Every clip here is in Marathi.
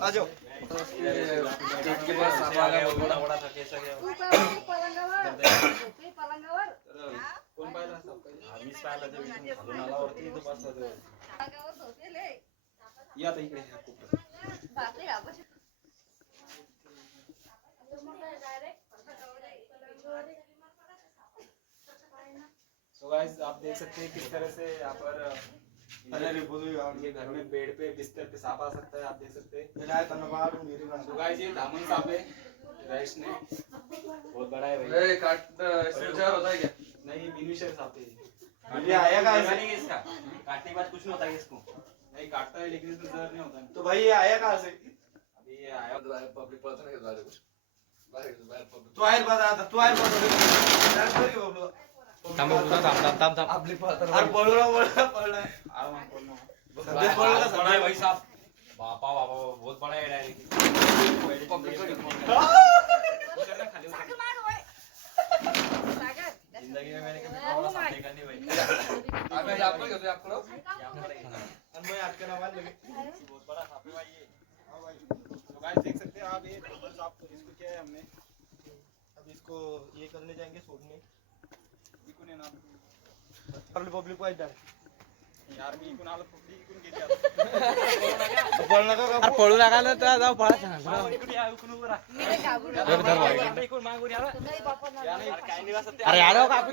आ जाओ तू काय म्हणते पलंगावर झोपी पलंगावर पलंगावर झोपेले या आता इकडे ह्या कोपऱ्यात. बापरे आवाज येतो. तो गाइस आप देख सकते हैं किस तरह से यहाँ पर अरे बोलो यार। ये घर में बेड पे बिस्तर पे सांप आ सकता है आप देख सकते हैं। मेरा है तन्ना बाहर तो गाइस ये दामन सांप है रईस ने। बहुत बड़ा है भाई। अरे काट स्विचर होता है क्या? नहीं मिनीशर सांप है। ये। ये आया नहीं इसका। काटने के बाद कुछ नहीं होता है इसको। नहीं काटता है लेकिन इसमें जहर नहीं होता तो भाई ये आया कहाँ से? अभी ये आया। पब्लिक बाहेर बाहेर बाहेर पब्लिक तू आहे बघा आता तू आहे बघा थांब पुन्हा थांब थांब थांब थांब पळत अरे पळू ना पळू ना पळू ना आराम से बोलना सध्या पळू का बड़ा है भाई साहब बापा बापा बहुत बड़ा है डायरेक्ट पब्लिक उतरना खाली उतर। सागर मार होय. सागर. ज़िंदगी में मैंने कभी Oh my. देखा नहीं भाई आम्ही आपण घेतो आपण आणि मग अटके ना मान लगे बहुत बड़ा सांप है भाई ये हाँ भाई तो गाइस देख सकते हैं आप ये इसको क्या है हमने अब इसको ये करने जाएँगे सोडने आपली पब्लिक वाईट आता. पळ ना तर जाऊ पळा. अरे कापी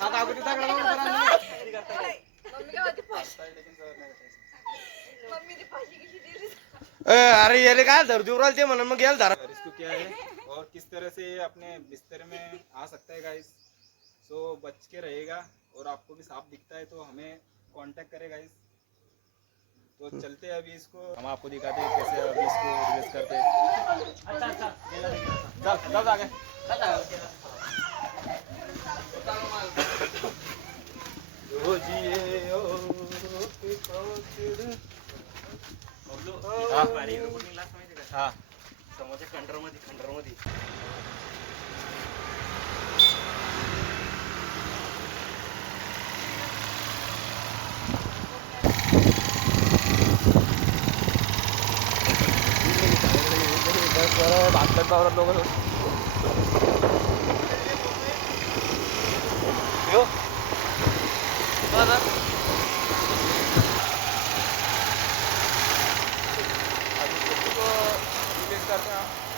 आता अगोदर. मम्मी काय अरे याले धर देऊ राहिले ते म्हणून मग गेल धरा. और है किस तरह से ये अपने बिस्तर में आ सकता है गाइस सो बच के रहेगा और आपको भी सांप दिखता है तो हमें कांटेक्ट करें गाइस तो चलते हैं अभी इसको हम आपको दिखाते हैं कैसे अभी इसको रिलीज़ करते हैं चल चल आगे ओ जिए ओ हाँ समोरच्या खंडरमध्ये खंडरमध्ये रिलीज करते हैं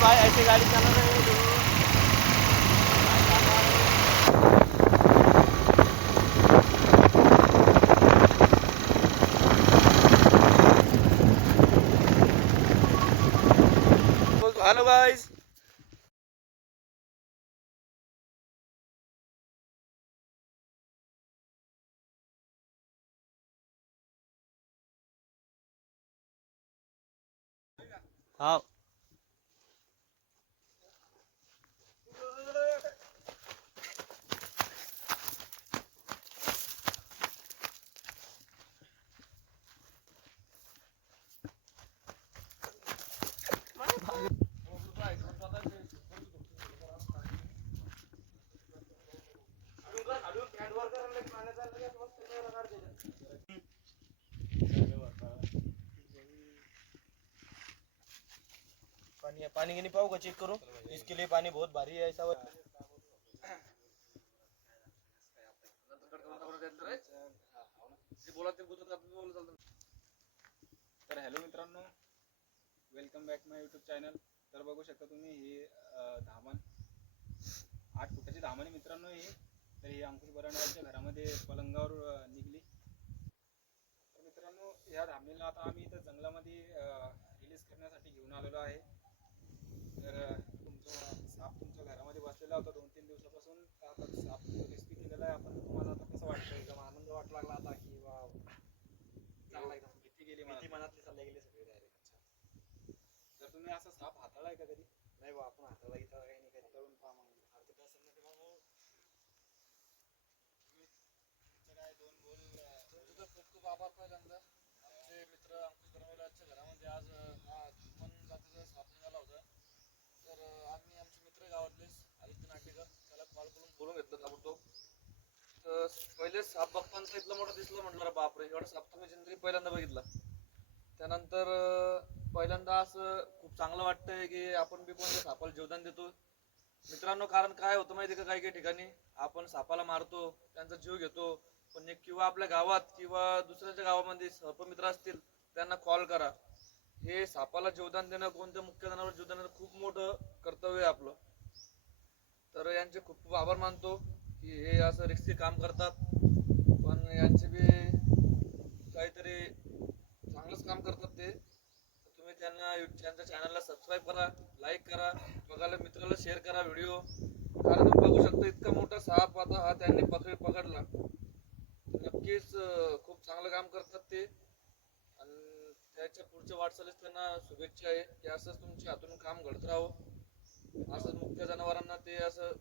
भाई ऐसे गाड़ी चला रहे हो हॅलो गाईज हा पाणी पानी की नहीं चेक करो। इसके लिए पानी बहुत भारी है ऐसा तर हॅलो मित्रांनो welcome back my YouTube channel. तर बघू शकता तुम्ही हे धामण आठ फुटाची धामण आहे मित्रांनो हे. तर हे अंकुश बरांडवाच्या घरामध्ये पलंगावर निघली. तर मित्रांनो या धामणीला आता आम्ही इथं जंगलामध्ये दिला होता दोन तीन दिवसापासून. आता रेसिपी केलेला आहे. आपण तुम्हाला आता कसं वाटतं एकदम आनंद वाटला लागला आता की वा चांगला एकदम भीती गेली भीती मनातली चालले गेली सगळी डायरेक्ट तर तुम्ही असा साप हाताळाय का कधी? नाही बा आपण हाताळा इथं काही नाही काही करून पहा मग. हातात असेल ना तेव्हा काय दोन बोल तुमचं तर खूप खूप आभार पहिल्यांदा. आमचे मित्र अंकुश बनवलाच्या घरामध्ये आज पहिले साप बघताना इथलं मोठं दिसलं म्हटलं रे बापरे एवढा साप तुम्ही जिंदगी पहिल्यांदा बघितला. त्यानंतर पहिल्यांदा असं खूप चांगलं वाटतंय की आपण बी कोणत्या सापाला जीवदान देतो. मित्रांनो कारण काय होतं माहिती का काही काही ठिकाणी? आपण सापाला मारतो त्यांचा जीव घेतो पण एक किंवा आपल्या गावात किंवा दुसऱ्याच्या गावामध्ये सर्पमित्र असतील त्यांना कॉल करा. हे सापाला जीवदान देणं कोणत्या मुख्य जनावर जीवदान देणं खूप मोठं कर्तव्य आहे आपलं. तर यांचे खूप खूप आभार मानतो. की हे असं रिक्सी काम करतात. पण यांचे बी काहीतरी चांगलंच काम करतात ते. तुम्ही त्यांना त्यांच्या चॅनलला सबस्क्राईब करा लाईक करा बघायला मित्राला शेअर करा व्हिडिओ कारण तुम्ही बघू शकता इतका मोठा साप आता हा त्यांनी पकड पकडला. नक्कीच खूप चांगलं काम करतात ते. आणि त्याच्या पुढच्या वाटचालीस त्यांना शुभेच्छा आहे की असंच तुमच्या हातून काम घडत राहो असंच मुख्य जनावरांना ते असं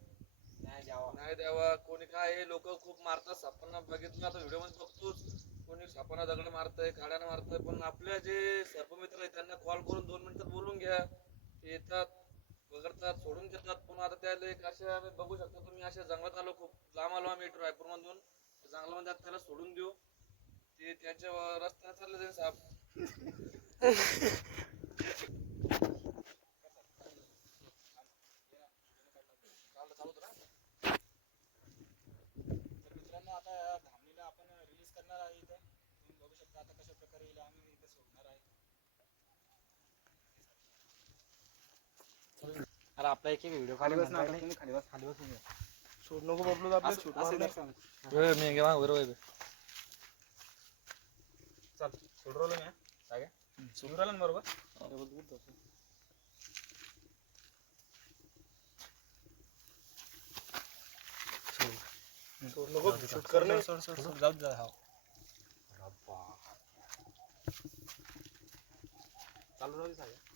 न्याय द्यावा. नाही द्यावा. कोणी काय हे लोक खूप मारतात. सापांना बघितलं आता व्हिडिओमध्ये बघतोच. कोणी सापांना दगड मारतंय काड्यानं मारतंय. पण आपल्या जे सर्पमित्र आहेत त्यांना कॉल करून दोन मिनिटात बोलून घ्या. ते येतात वगळतात सोडून देतात. पण आता त्याला एक अशा आम्ही बघू शकता तुम्ही अशा जंगलात आलो खूप लांब आलो आम्ही रायपूर मधून जंगलामध्ये आता त्याला सोडून देऊ. ते त्याच्या रस्त्याने चालले जाईल साप. अरे आपला एक एक व्हिडिओ खाली बस ना तुम्ही खाली बस खाली बसून सोड नको बबलू आपल्या शूट मी घे बरोबर चल सोड रोल मी काय सोडून राहिला बरोबर. सोड. नको शूट कर नाही. जाऊ दे हा चालू राहू.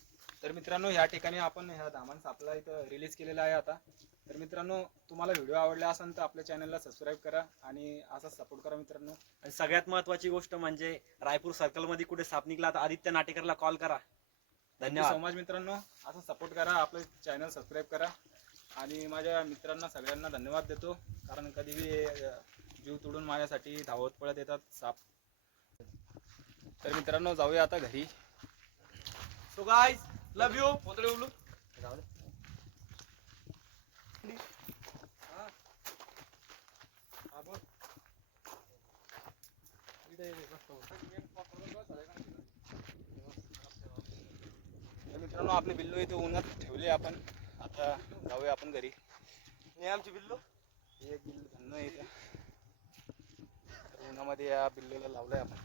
तर मित्रांनो ह्या ठिकाणी आपण ह्या धामान सापला इथं रिलीज केलेला आहे आता. तर मित्रांनो तुम्हाला व्हिडिओ आवडला असेल तर आपल्या चॅनलला सबस्क्राईब करा आणि असाच सपोर्ट करा मित्रांनो. आणि सगळ्यात महत्वाची गोष्ट म्हणजे रायपूर सर्कलमध्ये कुठे साप निघला तर आदित्य नाटेकरला कॉल करा. धन्यवाद. सो मच मित्रांनो. असं सपोर्ट करा आपलं चॅनल सबस्क्राईब करा. आणि माझ्या मित्रांना सगळ्यांना धन्यवाद देतो. कारण कधी जीव तोडून माझ्यासाठी धावत पळत येतात साप. तर मित्रांनो जाऊया आता घरी. सो गाईज लव यू पोतळे उलू तर मित्रांनो आपले बिल्लो इथे उन्हात ठेवले आपण. आता जाऊया आपण घरी. हे आमची बिल्लू. हे एक बिल्लो धन्न आहे इथं. उन्हामध्ये या बिल्लोला लावलंय आपण.